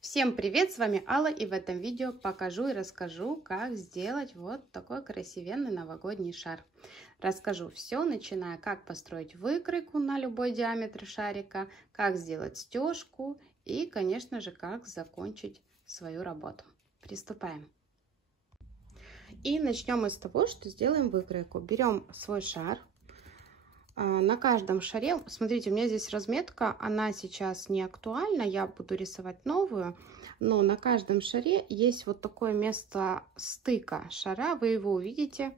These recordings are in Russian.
Всем привет, с вами Алла, и в этом видео покажу и расскажу, как сделать вот такой красивенный новогодний шар. Расскажу все, начиная как построить выкройку на любой диаметр шарика, как сделать стежку и, конечно же, как закончить свою работу. Приступаем. И начнем мы с того, что сделаем выкройку. Берем свой шар. На каждом шаре, смотрите, у меня здесь разметка, она сейчас не актуальна, я буду рисовать новую, но на каждом шаре есть вот такое место стыка шара, вы его увидите,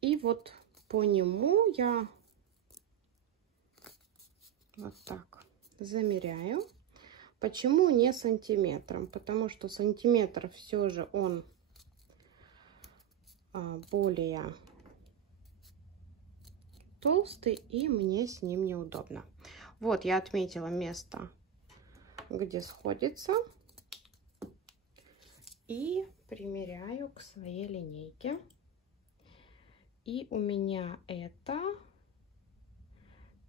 и вот по нему я вот так замеряю. Почему не сантиметром? Потому что сантиметр все же он более толстый, и мне с ним неудобно. Вот я отметила место, где сходится, и примеряю к своей линейке. И у меня это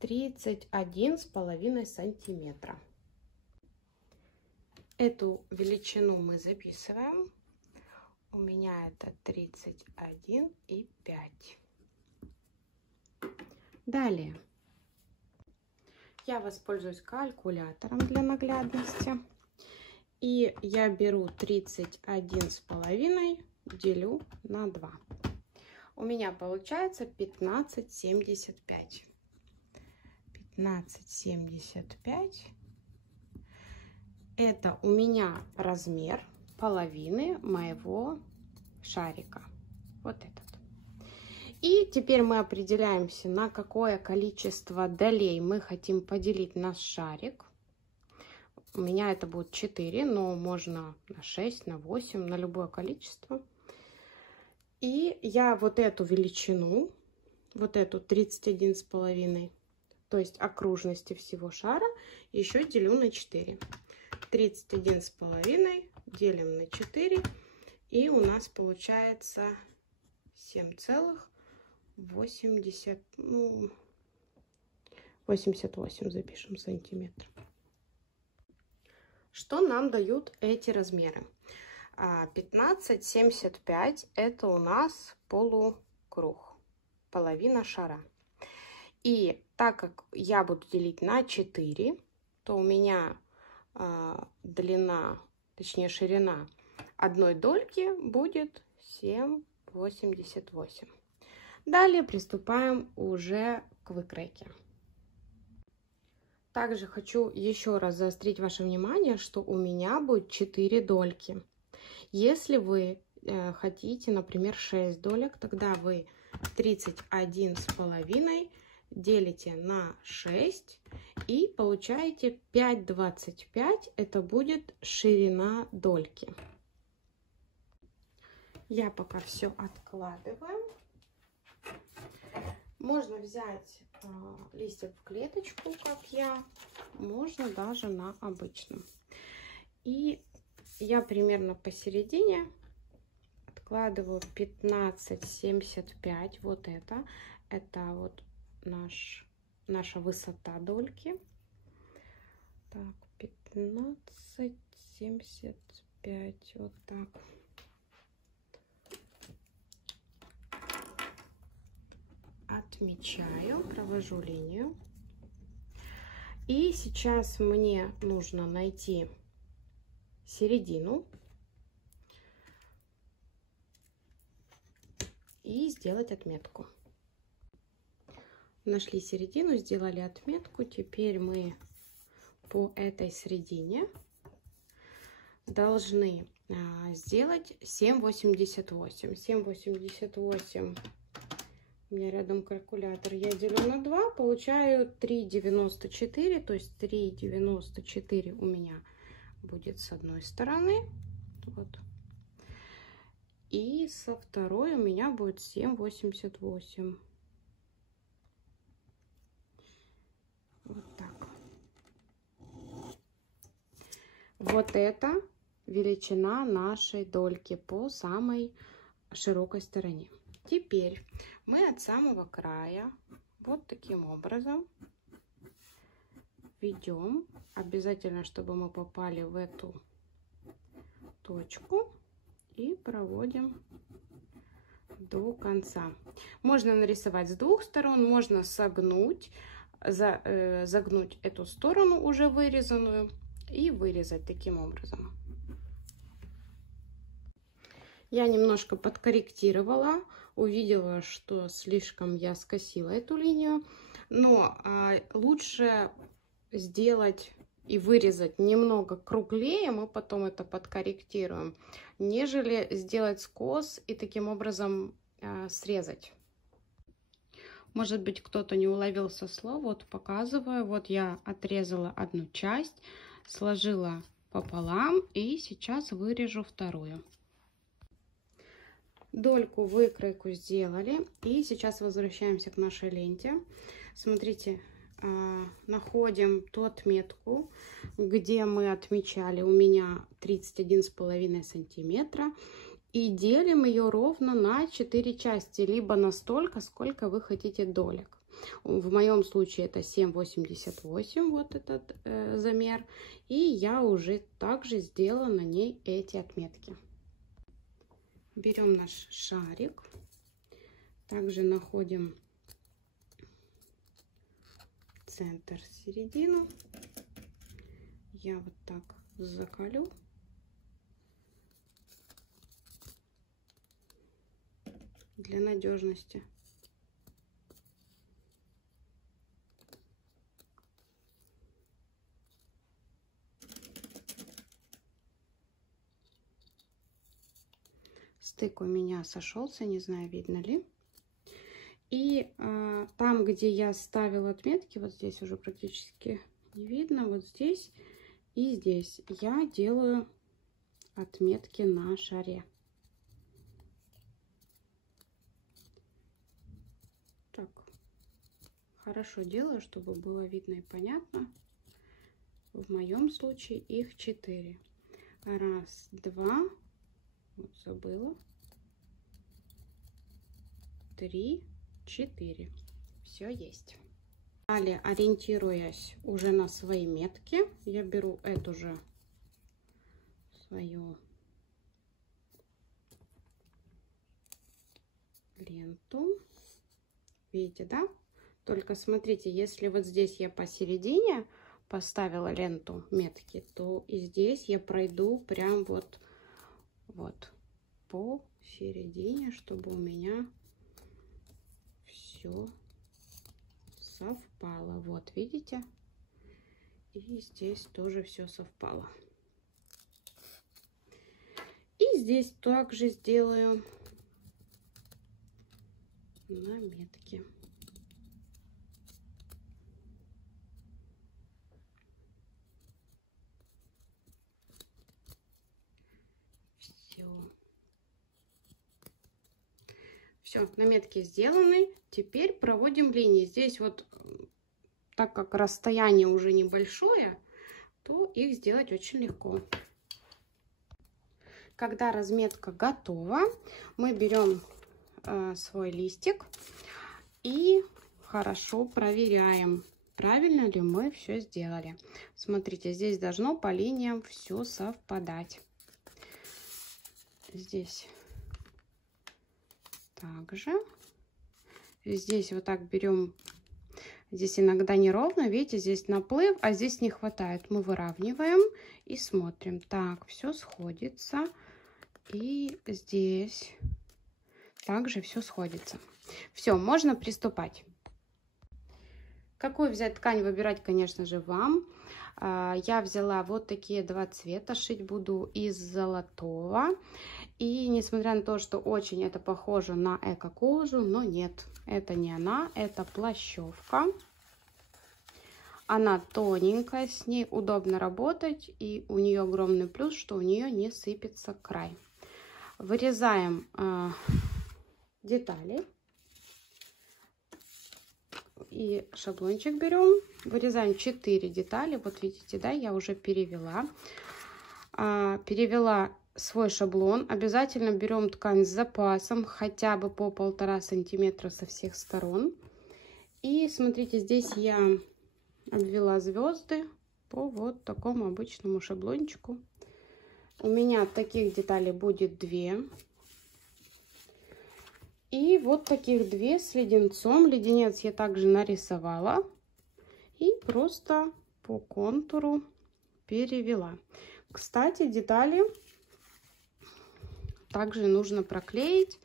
31,5 сантиметра. Эту величину мы записываем. У меня это 31,5. Далее я воспользуюсь калькулятором для наглядности. И я беру 31,5, делю на 2. У меня получается 15,75. 15,75. Это у меня размер половины моего шарика. Вот этот. И теперь мы определяемся, на какое количество долей мы хотим поделить наш шарик. У меня это будет 4, но можно на 6, на 8, на любое количество. И я вот эту величину, вот эту 31,5, то есть окружности всего шара, еще делю на 4. 31,5 делим на 4, и у нас получается 88 запишем сантиметров. Что нам дают эти размеры? 15,75 это у нас полукруг, половина шара. И так как я буду делить на 4, то у меня длина, точнее ширина одной дольки будет 7,88. Далее приступаем уже к выкройке. Также хочу еще раз заострить ваше внимание, что у меня будет 4 дольки. Если вы хотите, например, 6 долек, тогда вы 31,5 делите на 6 и получаете 5,25. Это будет ширина дольки. Я пока все откладываю. Можно взять листик в клеточку, как я, можно даже на обычном. И я примерно посередине откладываю 15,75. Вот это вот наша высота дольки. Так, 15,75, вот так. Отмечаю, провожу линию. И сейчас мне нужно найти середину и сделать отметку. Нашли середину, сделали отметку. Теперь мы по этой середине должны сделать 7,88. 7,88. У меня рядом калькулятор. Я делю на 2, получаю 3,94. То есть 3,94 у меня будет с одной стороны. Вот. И со второй у меня будет 7,88. Вот так. Вот это величина нашей дольки по самой широкой стороне. Теперь мы от самого края вот таким образом ведем. Обязательно, чтобы мы попали в эту точку. И проводим до конца. Можно нарисовать с двух сторон, можно согнуть, загнуть эту сторону уже вырезанную и вырезать таким образом. Я немножко подкорректировала, увидела, что слишком я скосила эту линию, но лучше сделать и вырезать немного круглее, мы потом это подкорректируем, нежели сделать скос и таким образом срезать. Может быть, кто-то не уловил со слов, вот показываю, вот я отрезала одну часть, сложила пополам и сейчас вырежу вторую. Дольку, выкройку сделали, и сейчас возвращаемся к нашей ленте. Смотрите, находим ту отметку, где мы отмечали у меня 31,5 сантиметра, и делим ее ровно на 4 части, либо на столько, сколько вы хотите долек. В моем случае это 7,88, вот этот замер, и я уже также сделала на ней эти отметки. Берем наш шарик, также находим центр, середину. Я вот так заколю. Для надежности. Стык у меня сошелся, не знаю, видно ли. И там, где я ставила отметки, вот здесь уже практически не видно, вот здесь и здесь я делаю отметки на шаре. Так, хорошо делаю, чтобы было видно и понятно. В моем случае их 4. Раз, два, вот забыла. 3, 4. Все есть. Далее, ориентируясь уже на свои метки, я беру эту же свою ленту. Видите, да? Только смотрите, если вот здесь я посередине поставила ленту метки, то и здесь я пройду прям вот по середине, чтобы у меня все совпало. Вот, видите? И здесь тоже все совпало. И здесь также сделаю на метке. Все, наметки сделаны. Теперь проводим линии. Здесь вот, так как расстояние уже небольшое, то их сделать очень легко. Когда разметка готова, мы берем свой листик и хорошо проверяем, правильно ли мы все сделали. Смотрите, здесь должно по линиям все совпадать. Здесь также. Здесь вот так берем. Здесь иногда неровно, видите, здесь наплыв, а здесь не хватает. Мы выравниваем и смотрим. Так, все сходится. И здесь также все сходится. Все, можно приступать. Какую взять ткань, выбирать, конечно же, вам. Я взяла вот такие два цвета. Шить буду из золотого. И несмотря на то, что очень это похоже на эко-кожу, но нет, это не она, это плащевка. Она тоненькая, с ней удобно работать, и у нее огромный плюс, что у нее не сыпется край. Вырезаем детали. И шаблончик берем, вырезаем 4 детали. Вот видите, да, я уже перевела. Перевела свой шаблон. Обязательно берем ткань с запасом, хотя бы по 1,5 сантиметра со всех сторон. И смотрите, здесь я обвела звезды по вот такому обычному шаблончику. У меня таких деталей будет 2. И вот таких 2 с леденцом. Леденец я также нарисовала и просто по контуру перевела. Кстати, детали также нужно проклеить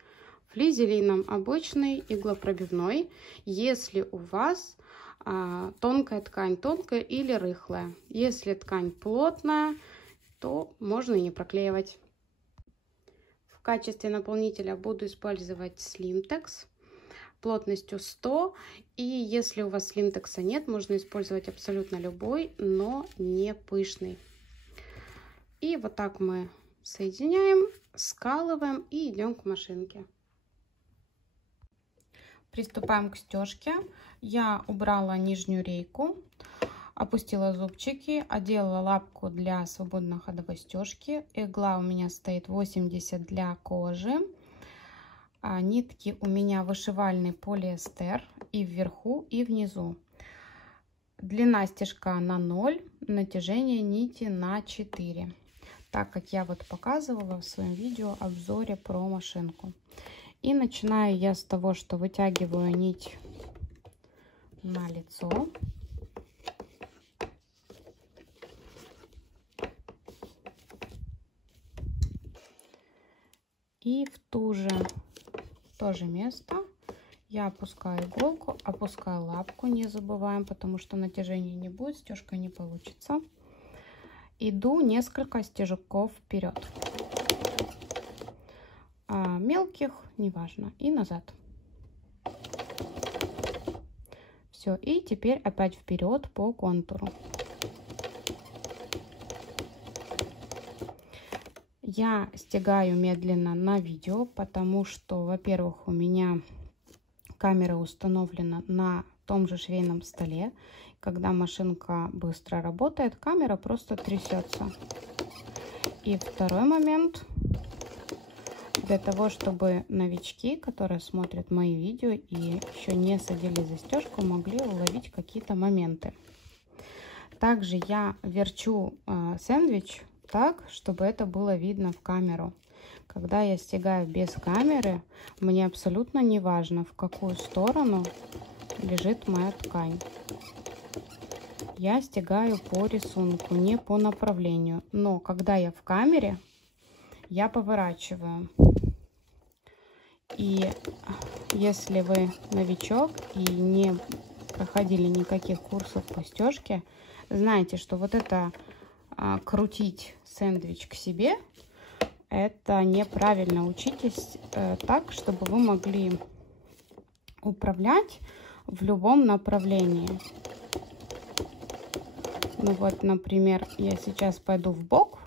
флизелином обычный иглопробивной, если у вас тонкая ткань, тонкая или рыхлая. Если ткань плотная, то можно и не проклеивать. В качестве наполнителя буду использовать Slimtex плотностью 100. И если у вас Slimtex нет, можно использовать абсолютно любой, но не пышный. И вот так мы соединяем, скалываем и идем к машинке. Приступаем к стежке. Я убрала нижнюю рейку, опустила зубчики, одела лапку для свободной ходовой стежки. Игла у меня стоит 80 для кожи. Нитки у меня вышивальный полиэстер и вверху, и внизу. Длина стежка на 0, натяжение нити на 4. Так как я вот показывала в своем видео обзоре про машинку. И начинаю я с того, что вытягиваю нить на лицо. И в то же место я опускаю иголку, опускаю лапку, не забываем, потому что натяжения не будет, стежка не получится. Иду несколько стежков вперед. Мелких, неважно, и назад. Все, и теперь опять вперед по контуру. Я стягаю медленно на видео, потому что, во-первых, у меня камера установлена на том же швейном столе. Когда машинка быстро работает, камера просто трясется. И второй момент. Для того, чтобы новички, которые смотрят мои видео и еще не садили застежку, могли уловить какие-то моменты. Также я верчу сэндвич так, чтобы это было видно в камеру. Когда я стягаю без камеры, мне абсолютно не важно, в какую сторону лежит моя ткань. Я стягаю по рисунку, не по направлению. Но когда я в камере, я поворачиваю. И если вы новичок и не проходили никаких курсов по стежке, знаете, что вот это крутить сэндвич к себе, это неправильно. Учитесь так, чтобы вы могли управлять в любом направлении. Ну вот, например, я сейчас пойду в бок,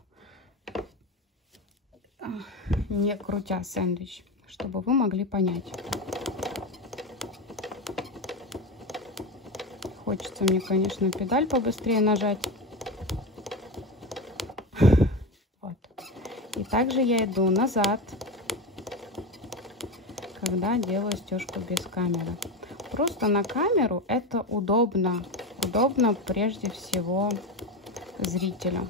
не крутя сэндвич, чтобы вы могли понять. Хочется мне, конечно, педаль побыстрее нажать. Вот. И также я иду назад, когда делаю стежку без камеры. Просто на камеру это удобно. Удобно прежде всего зрителю.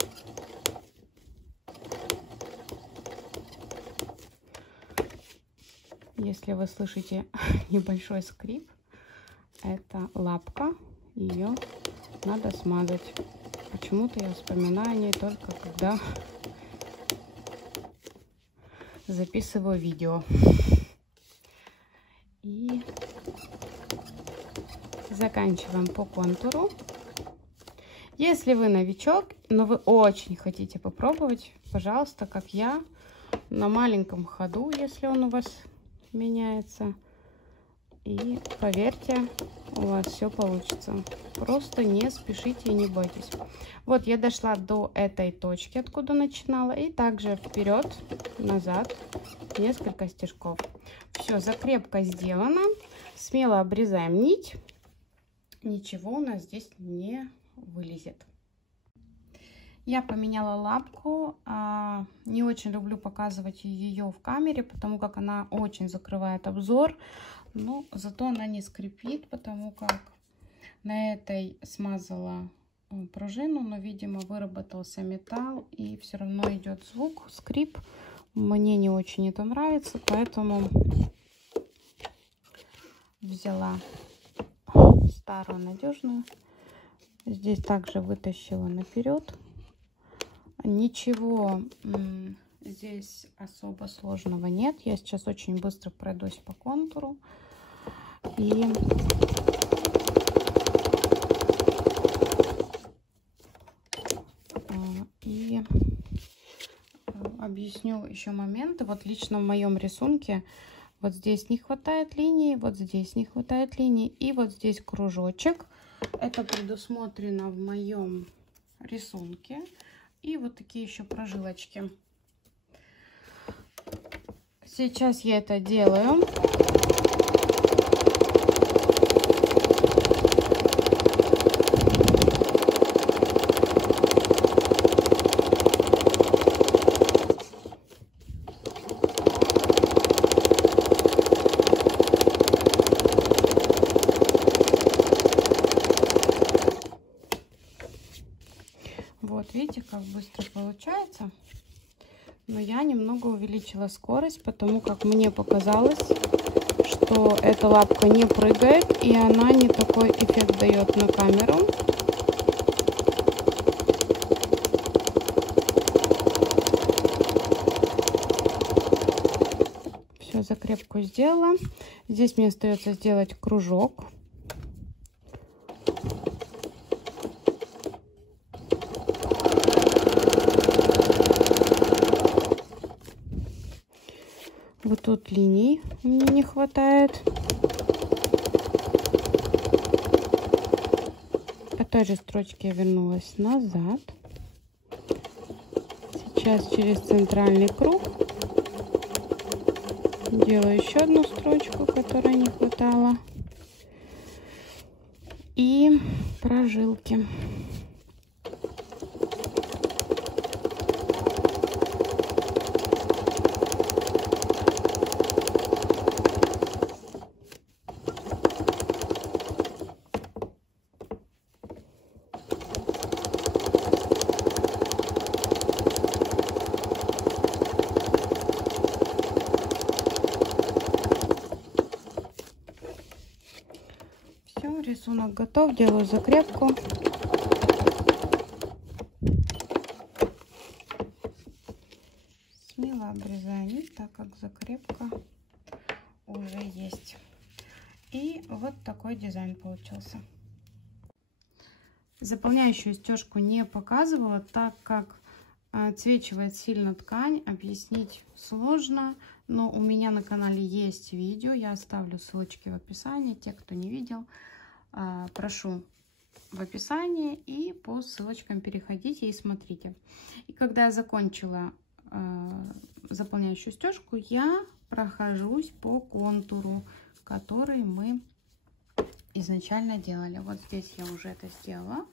Если вы слышите небольшой скрип, это лапка, ее надо смазать. Почему-то я вспоминаю о ней только когда записываю видео. И заканчиваем по контуру. Если вы новичок, но вы очень хотите попробовать, пожалуйста, как я, на маленьком ходу, если он у вас меняется. И поверьте, у вас все получится. Просто не спешите и не бойтесь. Вот я дошла до этой точки, откуда начинала. И также вперед, назад, несколько стежков. Все, закрепка сделана. Смело обрезаем нить. Ничего у нас здесь не вылезет. Я поменяла лапку. Не очень люблю показывать ее в камере, потому как она очень закрывает обзор. Но зато она не скрипит, потому как На этой смазала пружину, но, видимо, выработался металл и все равно идет звук, скрип. Мне не очень это нравится, поэтому взяла старую надежную. Здесь также вытащила наперед. Ничего здесь особо сложного нет. Я сейчас очень быстро пройдусь по контуру и объясню еще моменты. Вот лично в моем рисунке вот здесь не хватает линии, вот здесь не хватает линии, и вот здесь кружочек. Это предусмотрено в моем рисунке. И вот такие еще прожилочки. Сейчас я это делаю. Вот, видите, как быстро получается. Но я немного увеличила скорость, потому как мне показалось, что эта лапка не прыгает, и она не такой эффект дает на камеру. Все, закрепку сделала. Здесь мне остается сделать кружок. Вот тут линий мне не хватает. По той же строчке я вернулась назад. Сейчас через центральный круг делаю еще одну строчку, которой не хватало. И прожилки. Рисунок готов, делаю закрепку. Смело обрезаю нить, так как закрепка уже есть. И вот такой дизайн получился. Заполняющую стежку не показывала, так как отсвечивает сильно ткань, объяснить сложно. Но у меня на канале есть видео, я оставлю ссылочки в описании. Те, кто не видел, прошу в описании, и по ссылочкам переходите и смотрите. И когда я закончила заполняющую стежку, я прохожусь по контуру, который мы изначально делали. Вот здесь я уже это сделала.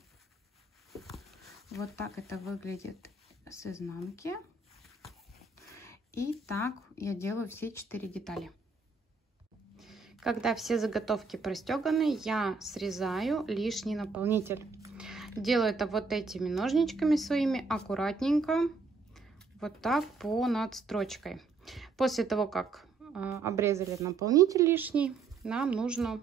Вот так это выглядит с изнанки. И так я делаю все 4 детали. Когда все заготовки простеганы, я срезаю лишний наполнитель. Делаю это вот этими ножничками своими, аккуратненько, вот так по над строчкой. После того, как обрезали наполнитель лишний, нам нужно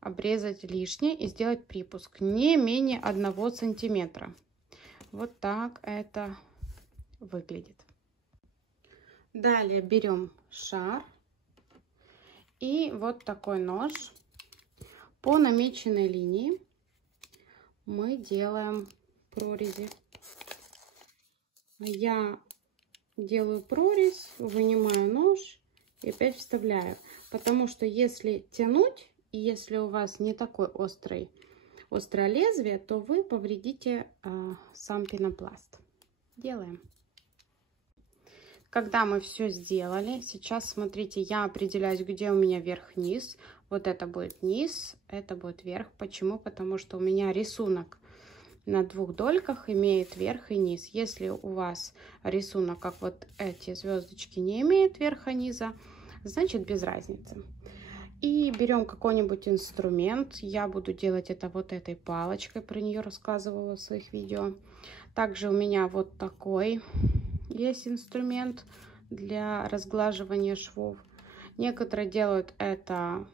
обрезать лишнее и сделать припуск не менее 1 сантиметра. Вот так это выглядит. Далее берем шар. И вот такой нож. По намеченной линии мы делаем прорези. Я делаю прорезь, вынимаю нож и опять вставляю. Потому что если тянуть, и если у вас не такой острое лезвие, то вы повредите сам пенопласт. Делаем. Когда мы все сделали, сейчас смотрите, я определяюсь, где у меня верх-низ. Вот это будет низ, это будет верх. Почему? Потому что у меня рисунок на 2 дольках имеет верх и низ. Если у вас рисунок, как вот эти звездочки, не имеет верха-низа, значит без разницы. И берем какой-нибудь инструмент. Я буду делать это вот этой палочкой, про нее рассказывала в своих видео. Также у меня вот такой есть инструмент для разглаживания швов. Некоторые делают это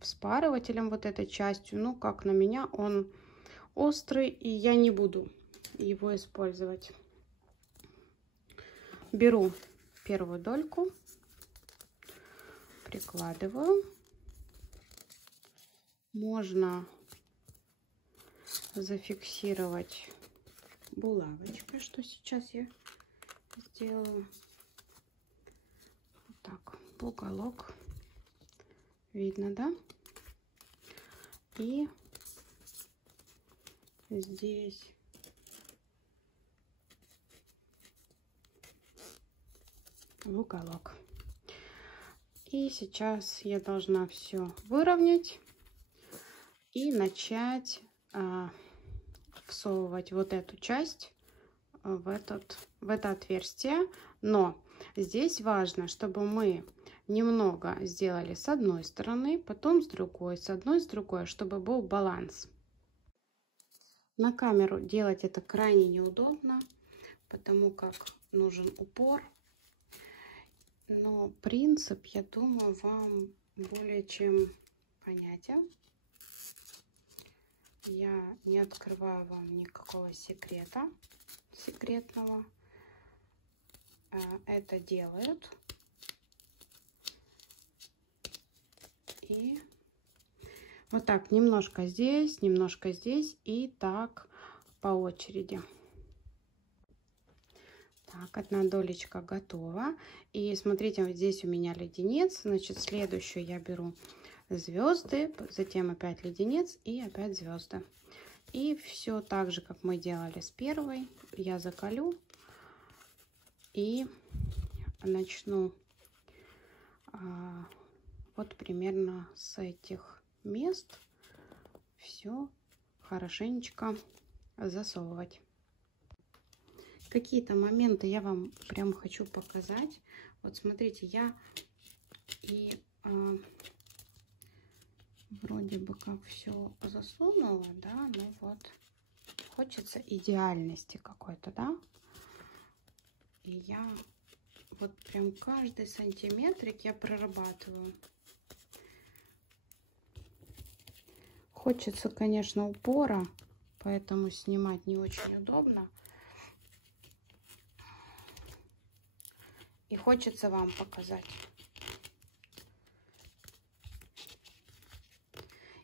вспарывателем, вот этой частью. Ну, как на меня, он острый, и я не буду его использовать. Беру первую дольку, прикладываю. Можно зафиксировать булавочкой, что сейчас я сделаю. Вот так, в уголок. Видно, да? И здесь в уголок. И сейчас я должна все выровнять и начать всовывать вот эту часть в это отверстие. Но здесь важно, чтобы мы немного сделали с одной стороны, потом с другой, с одной, с другой, чтобы был баланс. На камеру делать это крайне неудобно, потому как нужен упор. Но принцип, я думаю, вам более чем понятен. Я не открываю вам никакого секретного. Это делают. И вот так, немножко здесь и так по очереди. Так, одна долечка готова. И смотрите, вот здесь у меня леденец. Значит, следующую я беру звезды, затем опять леденец и опять звезды. И все так же, как мы делали с первой, я закалю и начну вот примерно с этих мест все хорошенечко засовывать. Какие-то моменты я вам прям хочу показать. Вот смотрите, я и вроде бы как все засунула, да, но вот хочется идеальности какой-то, да. И я вот прям каждый сантиметрик я прорабатываю. Хочется, конечно, упора, поэтому снимать не очень удобно. И хочется вам показать.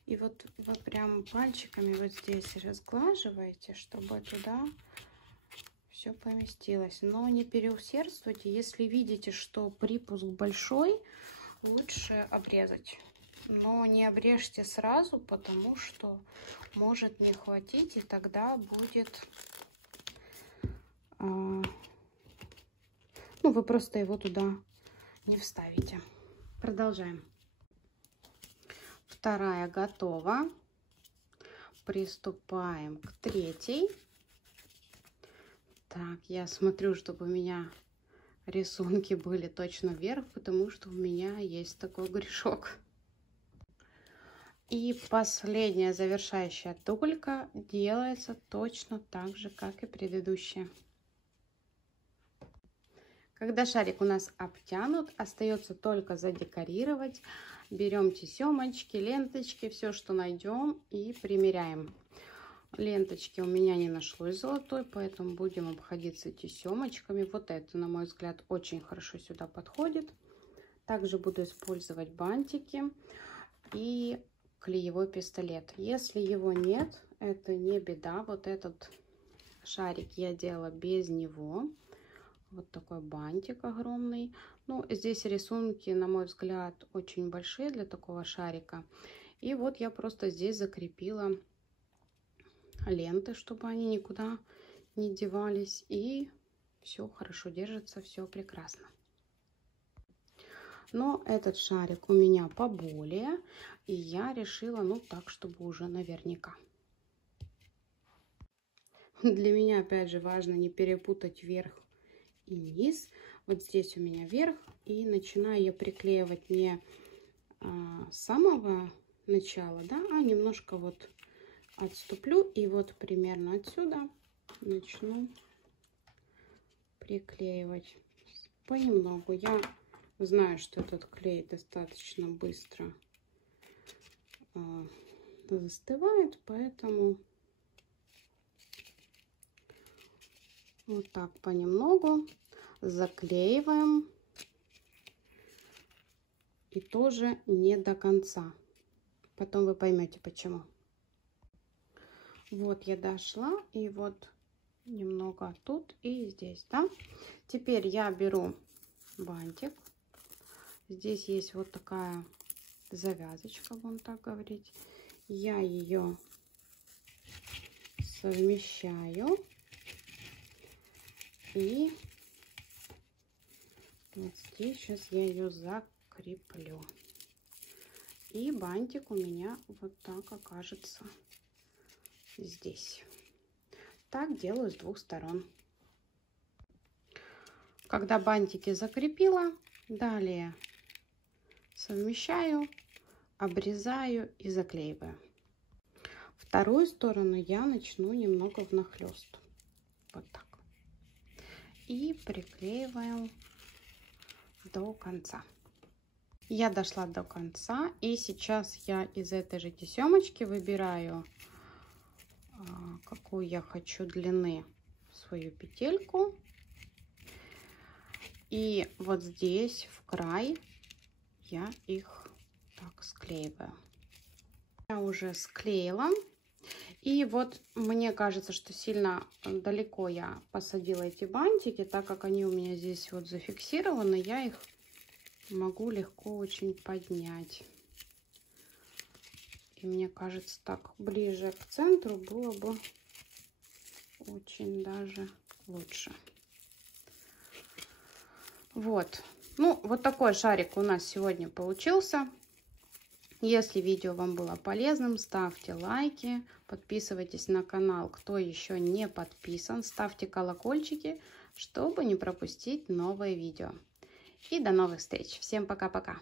И вот вы прям пальчиками вот здесь разглаживаете, чтобы туда все поместилось. Но не переусердствуйте. Если видите, что припуск большой, лучше обрезать. Но не обрежьте сразу, потому что может не хватить, и тогда будет... Ну, вы просто его туда не вставите. Продолжаем. Вторая готова. Приступаем к третьей. Так, я смотрю, чтобы у меня рисунки были точно вверх, потому что у меня есть такой грешок. И последняя завершающая долька делается точно так же, как и предыдущая. Когда шарик у нас обтянут, остается только задекорировать. Берем тесемочки, ленточки, все, что найдем, и примеряем. Ленточки у меня не нашлось золотой, поэтому будем обходиться тесемочками. Вот это, на мой взгляд, очень хорошо сюда подходит. Также буду использовать бантики и клеевой пистолет. Если его нет, это не беда. Вот этот шарик я делала без него. Вот такой бантик огромный. Ну, здесь рисунки, на мой взгляд, очень большие для такого шарика. И вот я просто здесь закрепила ленты, чтобы они никуда не девались. И все хорошо держится, все прекрасно. Но этот шарик у меня поболее. И я решила, ну, так, чтобы уже наверняка. Для меня, опять же, важно не перепутать верх и низ. Вот здесь у меня верх, и начинаю я приклеивать не с самого начала, да, а немножко вот отступлю и вот примерно отсюда начну приклеивать понемногу. Я знаю, что этот клей достаточно быстро застывает, поэтому вот так понемногу заклеиваем. И тоже не до конца. Потом вы поймете, почему. Вот я дошла, и вот немного тут и здесь, да. Теперь я беру бантик. Здесь есть вот такая завязочка, будем так говорить. Я ее совмещаю. И вот здесь сейчас я ее закреплю. И бантик у меня вот так окажется здесь. Так делаю с двух сторон. Когда бантики закрепила, далее совмещаю, обрезаю и заклеиваю. Вторую сторону я начну немного внахлёст. Вот так. И приклеиваю до конца. Я дошла до конца, и сейчас я из этой же тесемочки выбираю, какую я хочу длины свою петельку. И вот здесь в край я их так склеиваю. Я уже склеила. И вот мне кажется, что сильно далеко я посадила эти бантики, так как они у меня здесь вот зафиксированы, я их могу легко очень поднять. И мне кажется, так ближе к центру было бы очень даже лучше. Вот. Ну, вот такой шарик у нас сегодня получился. Если видео вам было полезным, ставьте лайки, подписывайтесь на канал, кто еще не подписан, ставьте колокольчики, чтобы не пропустить новые видео. И до новых встреч. Всем пока-пока.